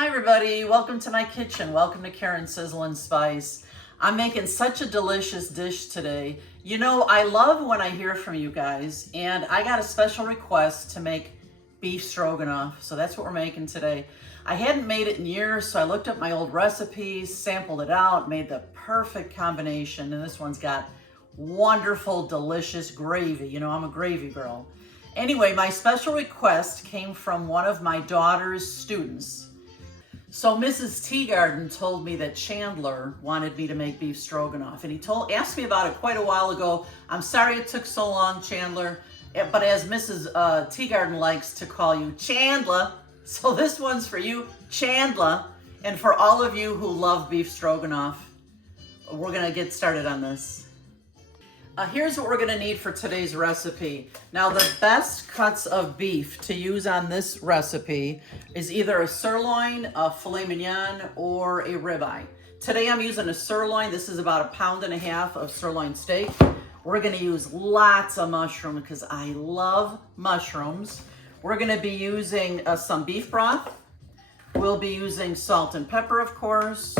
Hi everybody, welcome to my kitchen. Welcome to Karen's Sizzle and Spice. I'm making such a delicious dish today. You know, I love when I hear from you guys, and I got a special request to make beef stroganoff, so that's what we're making today. I hadn't made it in years, so I looked up my old recipes, sampled it out, made the perfect combination, and this one's got wonderful, delicious gravy. You know, I'm a gravy girl. Anyway, my special request came from one of my daughter's students. So Mrs. Teagarden told me that Chandler wanted me to make beef stroganoff, and he asked me about it quite a while ago. I'm sorry it took so long, Chandler, but as Mrs. Teagarden likes to call you, Chandler, so this one's for you, Chandler, and for all of you who love beef stroganoff. We're gonna get started on this. Here's what we're gonna need for today's recipe. Now, the best cuts of beef to use on this recipe is either a sirloin, a filet mignon, or a ribeye. Today I'm using a sirloin. This is about 1.5 pounds of sirloin steak. We're gonna use lots of mushrooms because I love mushrooms. We're gonna be using some beef broth. We'll be using salt and pepper, of course.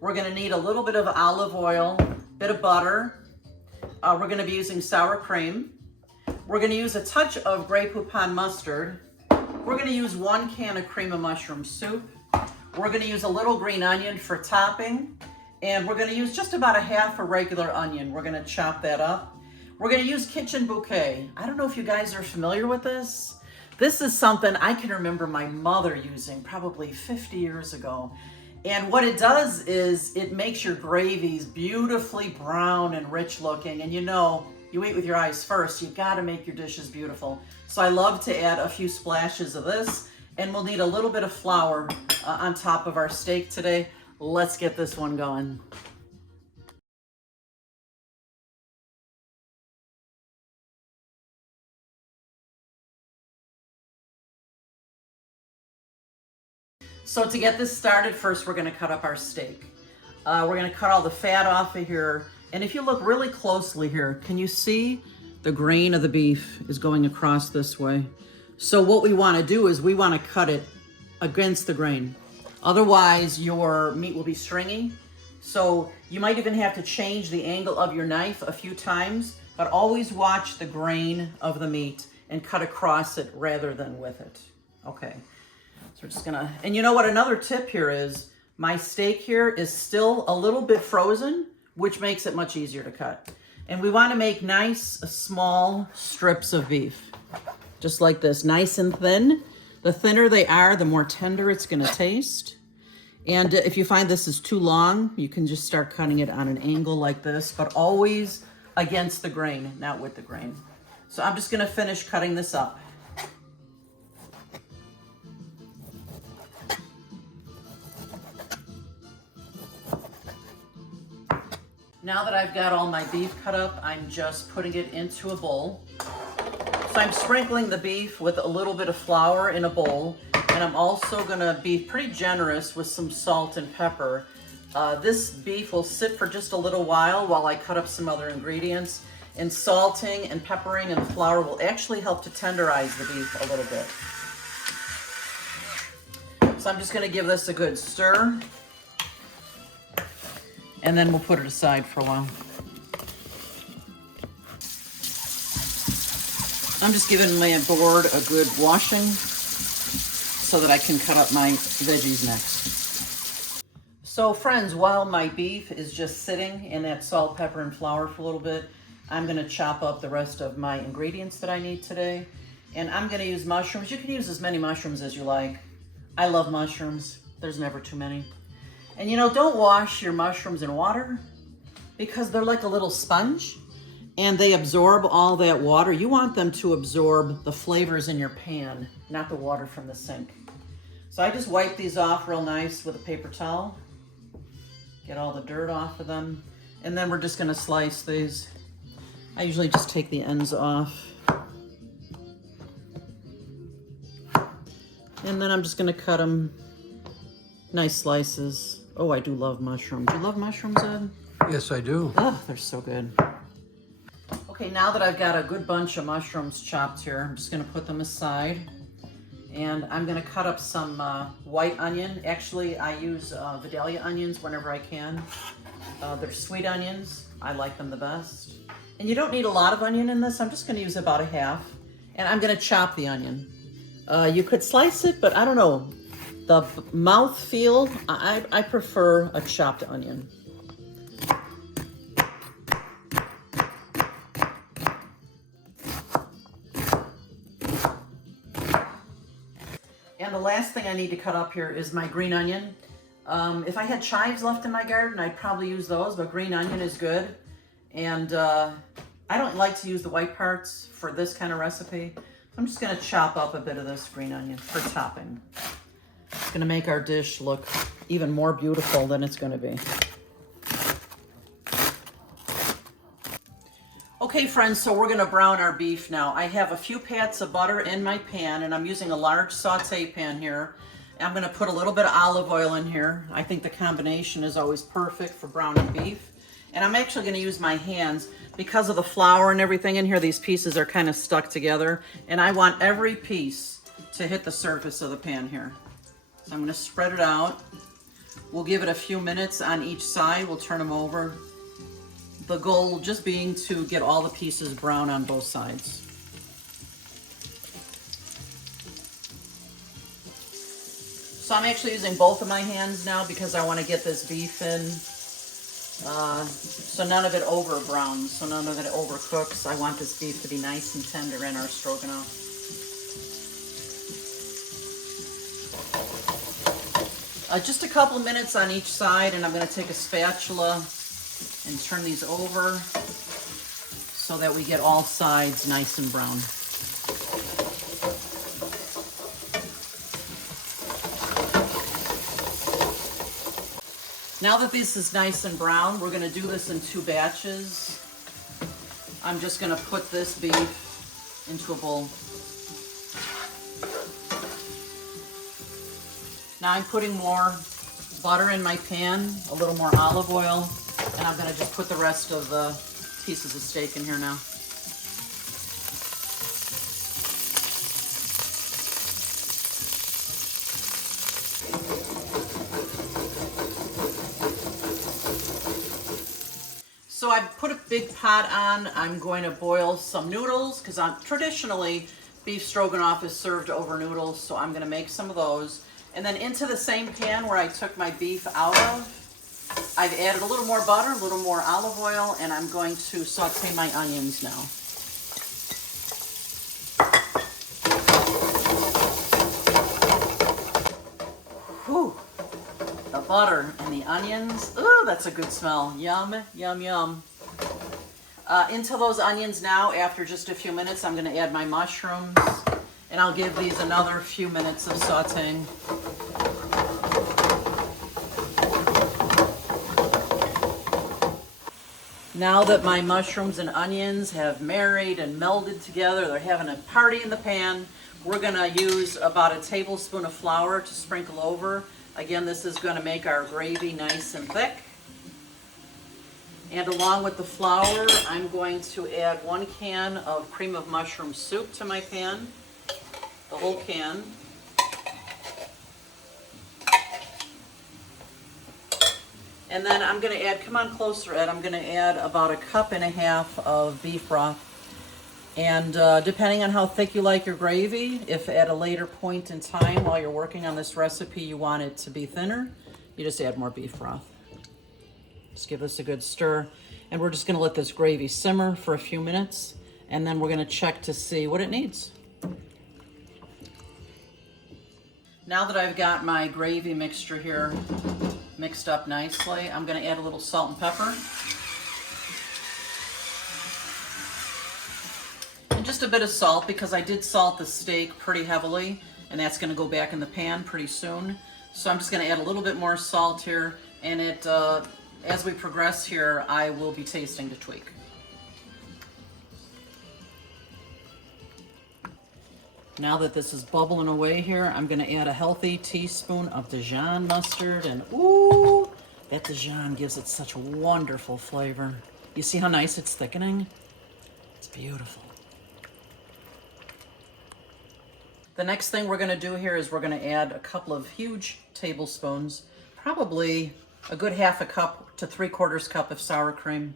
We're gonna need a little bit of olive oil, bit of butter. We're going to be using sour cream. We're going to use a touch of Grey Poupon mustard. We're going to use 1 can of cream of mushroom soup. We're going to use a little green onion for topping. And we're going to use just about 1/2 a regular onion. We're going to chop that up. We're going to use Kitchen Bouquet. I don't know if you guys are familiar with this. This is something I can remember my mother using probably 50 years ago. And what it does is it makes your gravies beautifully brown and rich looking. And you know, you eat with your eyes first. You gotta make your dishes beautiful. So I love to add a few splashes of this. And we'll need a little bit of flour on top of our steak today. Let's get this one going. So to get this started, first we're gonna cut up our steak. We're gonna cut all the fat off of here. And if you look really closely here, can you see the grain of the beef is going across this way? So what we wanna do is we wanna cut it against the grain. Otherwise your meat will be stringy. So you might even have to change the angle of your knife a few times, but always watch the grain of the meat and cut across it rather than with it. Okay. So we're just gonna, and you know what, another tip here is, my steak here is still a little bit frozen, which makes it much easier to cut. And we wanna make nice, small strips of beef. Just like this, nice and thin. The thinner they are, the more tender it's gonna taste. And if you find this is too long, you can just start cutting it on an angle like this, but always against the grain, not with the grain. So I'm just gonna finish cutting this up. Now that I've got all my beef cut up, I'm just putting it into a bowl. So I'm sprinkling the beef with a little bit of flour in a bowl, and I'm also gonna be pretty generous with some salt and pepper. This beef will sit for just a little while I cut up some other ingredients, and salting and peppering and the flour will actually help to tenderize the beef a little bit. So I'm just gonna give this a good stir. And then we'll put it aside for a while. I'm just giving my board a good washing so that I can cut up my veggies next. So friends, while my beef is just sitting in that salt, pepper, and flour for a little bit, I'm gonna chop up the rest of my ingredients that I need today. And I'm gonna use mushrooms. You can use as many mushrooms as you like. I love mushrooms. There's never too many. And you know, don't wash your mushrooms in water because they're like a little sponge and they absorb all that water. You want them to absorb the flavors in your pan, not the water from the sink. So I just wipe these off real nice with a paper towel, get all the dirt off of them, and then we're just gonna slice these. I usually just take the ends off. And then I'm just gonna cut them nice slices. Oh, I do love mushrooms. Do you love mushrooms, Ed? Yes, I do. Oh, they're so good. Okay, now that I've got a good bunch of mushrooms chopped here, I'm just gonna put them aside. And I'm gonna cut up some white onion. Actually, I use Vidalia onions whenever I can. They're sweet onions. I like them the best. And you don't need a lot of onion in this. I'm just gonna use about a half. And I'm gonna chop the onion. You could slice it, but I don't know. The mouth feel, I prefer a chopped onion. And the last thing I need to cut up here is my green onion. If I had chives left in my garden, I'd probably use those, but green onion is good. And I don't like to use the white parts for this kind of recipe. I'm just gonna chop up a bit of this green onion for topping. It's gonna make our dish look even more beautiful than it's gonna be. Okay friends, so we're gonna brown our beef now. I have a few pats of butter in my pan, and I'm using a large saute pan here. I'm gonna put a little bit of olive oil in here. I think the combination is always perfect for browning beef. And I'm actually gonna use my hands because of the flour and everything in here. These pieces are kind of stuck together, and I want every piece to hit the surface of the pan here. So I'm gonna spread it out. We'll give it a few minutes on each side. We'll turn them over. The goal just being to get all the pieces brown on both sides. So I'm actually using both of my hands now because I want to get this beef in so none of it over browns, so none of it overcooks. I want this beef to be nice and tender in our stroganoff. Just a couple minutes on each side, and I'm going to take a spatula and turn these over so that we get all sides nice and brown. Now that this is nice and brown, we're going to do this in 2 batches. I'm just going to put this beef into a bowl. Now I'm putting more butter in my pan, a little more olive oil, and I'm going to just put the rest of the pieces of steak in here now. So I put a big pot on. I'm going to boil some noodles because traditionally beef stroganoff is served over noodles, so I'm going to make some of those. And then into the same pan where I took my beef out of, I've added a little more butter, a little more olive oil, and I'm going to saute my onions now. Whew. The butter and the onions. Ooh, that's a good smell. Yum, yum, yum. Into those onions now, after just a few minutes, I'm going to add my mushrooms. And I'll give these another few minutes of sauteing. Now that my mushrooms and onions have married and melded together, they're having a party in the pan, we're going to use about a tablespoon of flour to sprinkle over. Again, this is going to make our gravy nice and thick. And along with the flour, I'm going to add 1 can of cream of mushroom soup to my pan. The whole can. And then I'm going to add, come on closer Ed, I'm going to add about 1.5 cups of beef broth. And depending on how thick you like your gravy, if at a later point in time while you're working on this recipe you want it to be thinner, you just add more beef broth. Just give this a good stir. And we're just going to let this gravy simmer for a few minutes, and then we're going to check to see what it needs. Now that I've got my gravy mixture here mixed up nicely, I'm going to add a little salt and pepper. And just a bit of salt because I did salt the steak pretty heavily, and that's going to go back in the pan pretty soon. So I'm just going to add a little bit more salt here, and as we progress here, I will be tasting to tweak. Now that this is bubbling away here, I'm going to add a healthy teaspoon of Dijon mustard, and ooh, that Dijon gives it such a wonderful flavor. You see how nice it's thickening? It's beautiful. The next thing we're gonna do here is we're gonna add a couple of huge tablespoons, probably a good half a cup to 3/4 cup of sour cream.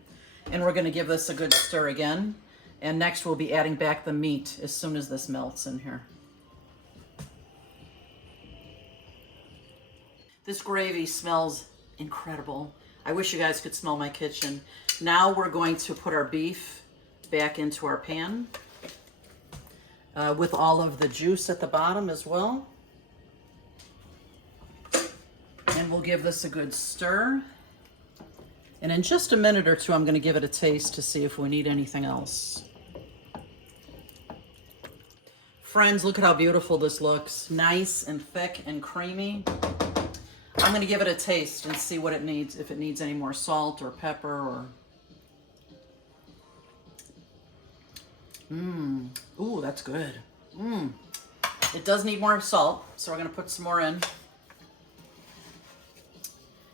And we're gonna give this a good stir again. And next we'll be adding back the meat as soon as this melts in here. This gravy smells incredible. I wish you guys could smell my kitchen. Now we're going to put our beef back into our pan with all of the juice at the bottom as well. And we'll give this a good stir. And in just a minute or two, I'm going to give it a taste to see if we need anything else. Friends, look at how beautiful this looks. Nice and thick and creamy. I'm going to give it a taste and see what it needs, if it needs any more salt or pepper or... Ooh, that's good. It does need more salt, so we're going to put some more in.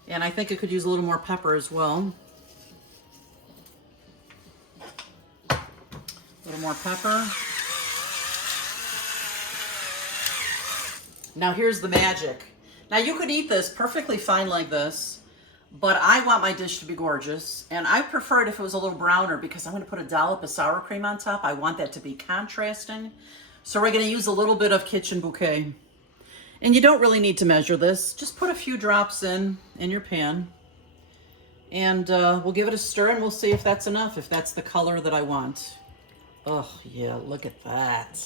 And I think it could use a little more pepper as well. A little more pepper. Now here's the magic. Now you could eat this perfectly fine like this, but I want my dish to be gorgeous, and I prefer it if it was a little browner because I'm going to put a dollop of sour cream on top. I want that to be contrasting. So we're going to use a little bit of kitchen bouquet. And you don't really need to measure this. Just put a few drops in your pan. And we'll give it a stir and we'll see if that's enough, if that's the color that I want. Oh, yeah, look at that.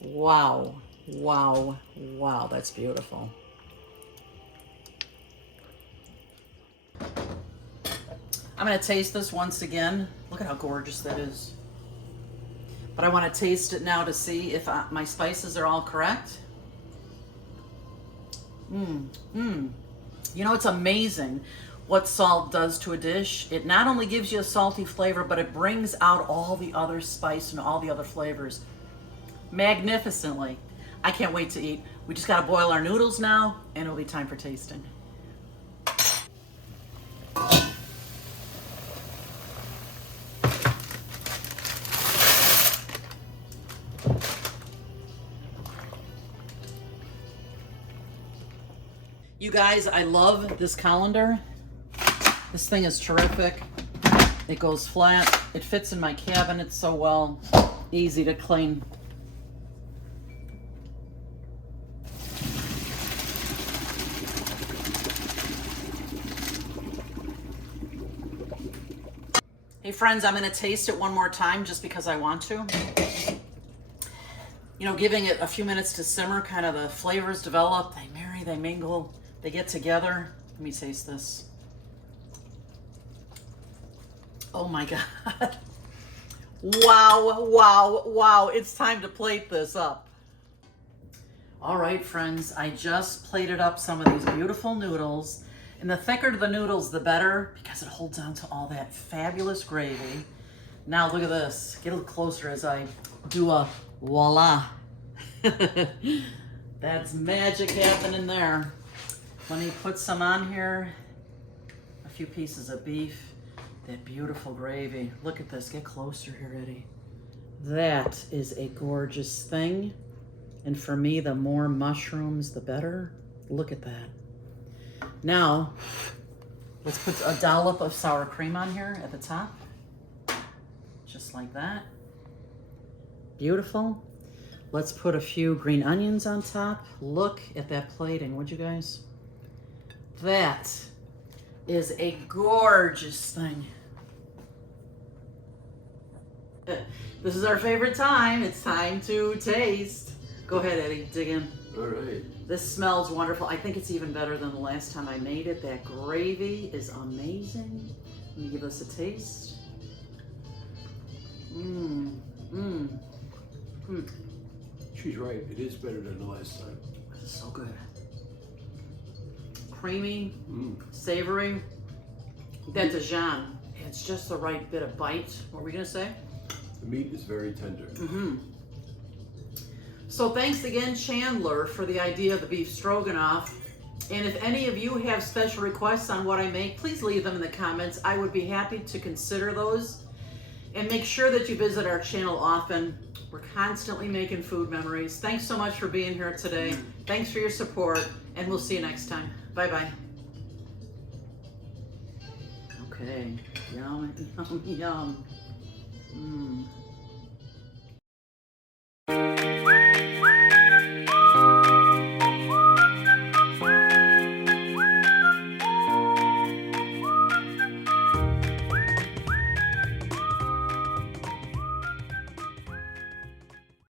Wow, wow, wow, that's beautiful. I'm going to taste this once again. Look at how gorgeous that is. But I want to taste it now to see if my spices are all correct. You know, it's amazing what salt does to a dish. It not only gives you a salty flavor, but it brings out all the other spice and all the other flavors magnificently. I can't wait to eat. We just got to boil our noodles now, and it'll be time for tasting. You guys, I love this colander. This thing is terrific. It goes flat. It fits in my cabinet so well. Easy to clean. Hey friends, I'm going to taste it one more time just because I want to. You know, giving it a few minutes to simmer, kind of the flavors develop, they marry, they mingle, they get together. Let me taste this. Oh my God. Wow, wow, wow. It's time to plate this up. All right, friends, I just plated up some of these beautiful noodles. And the thicker the noodles, the better, because it holds on to all that fabulous gravy. Now look at this. Get a little closer as I do a voila. That's magic happening there. Let me put some on here. A few pieces of beef. That beautiful gravy. Look at this. Get closer here, Eddie. That is a gorgeous thing. And for me, the more mushrooms, the better. Look at that. Now, let's put a dollop of sour cream on here at the top. Just like that. Beautiful. Let's put a few green onions on top. Look at that plating, would you guys? That is a gorgeous thing. This is our favorite time. It's time to taste. Go ahead, Eddie, dig in. All right. This smells wonderful. I think it's even better than the last time I made it. That gravy is amazing. Let me give this a taste. She's right. It is better than the last time. This is so good. Creamy, savory. That Dijon, it's just the right bit of bite. What were we gonna say? The meat is very tender. So thanks again, Chandler, for the idea of the beef stroganoff. And if any of you have special requests on what I make, please leave them in the comments. I would be happy to consider those. And make sure that you visit our channel often. We're constantly making food memories. Thanks so much for being here today. Thanks for your support, and we'll see you next time. Bye-bye. Okay. Yum, yum, yum.